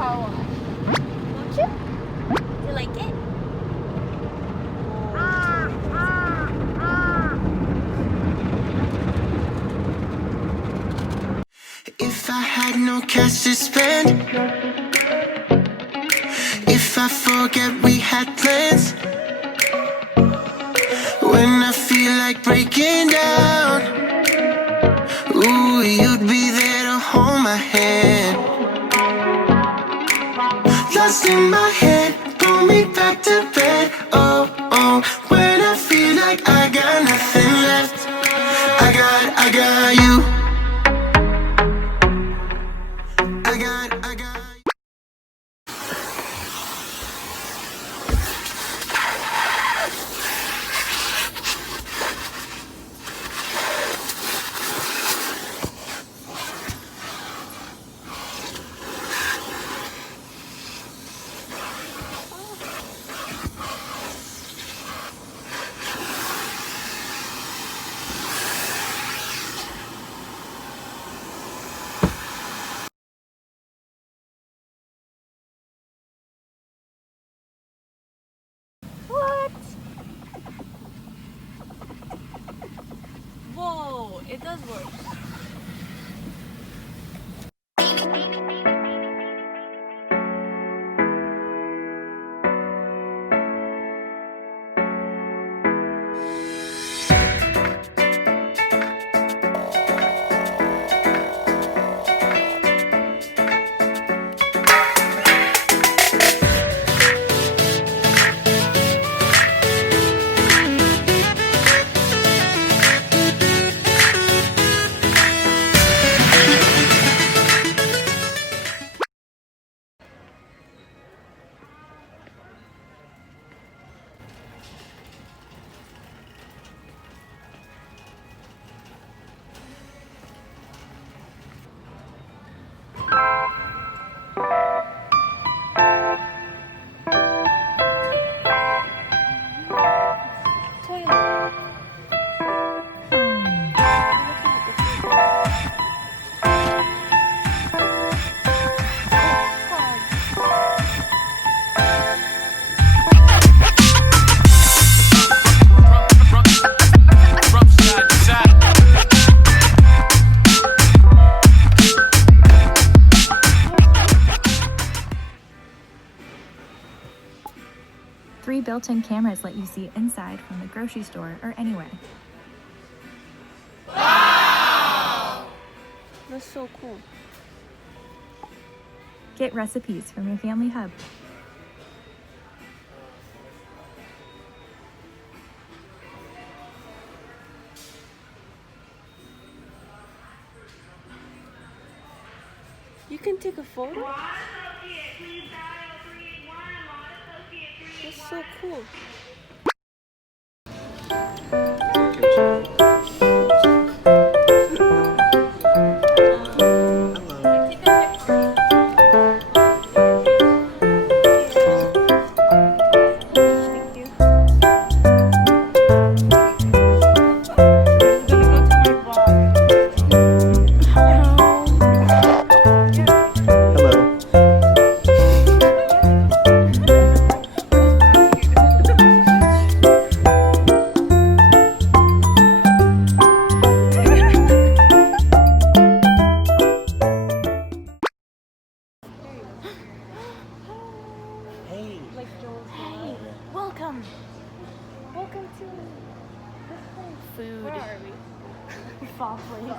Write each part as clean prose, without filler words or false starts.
car wash. Don't you? Do you like it? If I had no cash to spend, if I forget we had plans, when I feel like breaking down, ooh, you'd be there to hold my hand. Lost in my head, pull me back to bed. Oh, oh, when I feel like I got nothing left, I got you. I got What? Whoa, it does work. Three built-in cameras let you see inside from the grocery store or anywhere. That's so cool. Get recipes from your family hub. You can take a photo? That's so cool. Welcome. Welcome to this place. Food. Where are we? Fall place.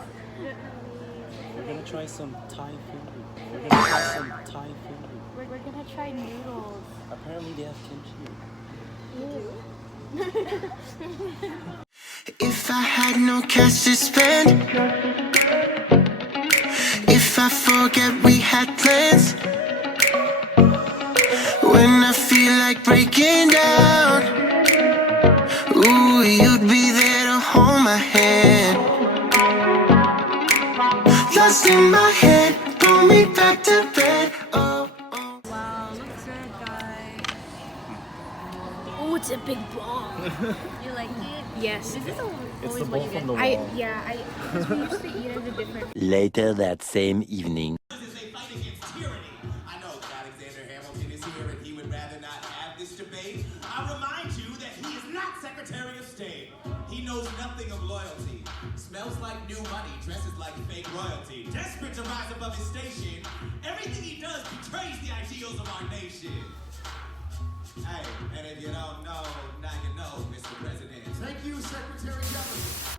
We're gonna try some Thai food. We're gonna try some Thai food. We're gonna try noodles. Apparently they have kimchi. If I had no cash to spend, if I forget we had plans, when I feel like breaking down, ooh, you'd be there to hold my hand. Lost in my head, pull me back to bed. Oh, oh. Wow, looks good, guys. Oh, it's a big ball. You like it? Yes. Is this It's always the what ball you from get? the wall. Because we used to eat at a different. Later that same evening. This is a fight against tyranny. I know that. dresses like fake royalty. Desperate to rise above his station, everything he does betrays the ideals of our nation. Hey, and if you don't know, now you know, Mr. President. Thank you, Secretary Government.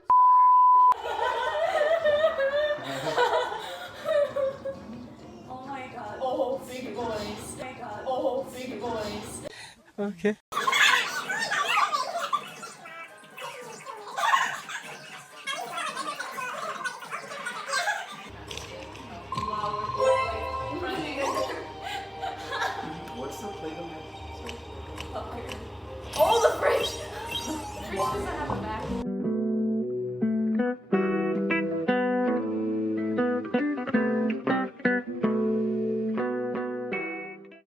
Oh my god. Oh, big boys. Oh my god. Oh, big boys. Okay.